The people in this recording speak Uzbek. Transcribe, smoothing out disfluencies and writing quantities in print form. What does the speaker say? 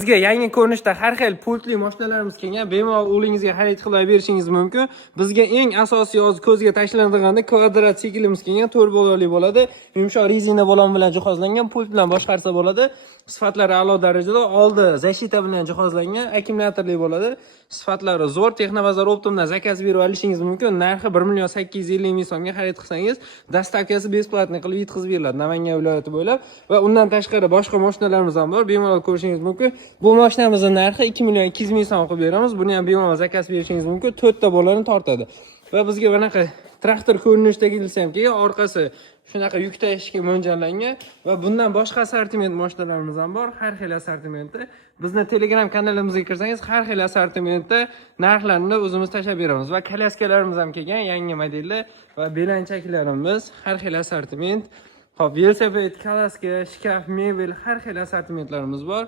Sizga yangi ko'rinishda har xil pultli mashinalarimiz kelgan. Bemalol o'g'lingizga xarid qilib berishingiz mumkin. Bizga eng asosiy hozir ko'zga tashlanadigan kvadrat siklimiz kelgan, 4 bolali bo'ladi. Yumshoq rezina balon bilan jihozlangan, pult bilan boshqarsa bo'ladi. Sifatlari a'lo darajada, oldi zashita bilan jihozlangan, akkumulyatorli bo'ladi. Sifatlari zo'r. Texnobazor Optimdan zakaz berib olishingiz mumkin. Narxi 1 850 ming so'mga xarid qilsangiz, dastavkasi besplatniy qilib yetkazib beriladi Namangan viloyati bo'ylab. Va undan tashqari boshqa mashinalarimiz ham bor. Bemalol ko'rishingiz mumkin. Bu mashinamizning narxi 2 200 ming so'm qilib beramiz. Buni ham bemalol zakaz berishingiz mumkin. 4 ta bolani tortadi. Va bizga bunaqa traktor ko'rinishda kelsa ham keyin orqasi shunaqa yuk tashishga mo'ljallangan va bundan boshqa assortiment mashinalarimiz ham bor. Har xil assortimentda. Bizni Telegram kanalimizga kirsangiz, har xil assortimentda narxlarni o'zimiz tashab beramiz va kolyaskalarimiz ham kelgan, yangi modellar va belanchaklarimiz, har xil assortiment. Hop, velosiped, kolaska, shkaf, mebel, har xil assortimentlarimiz bor.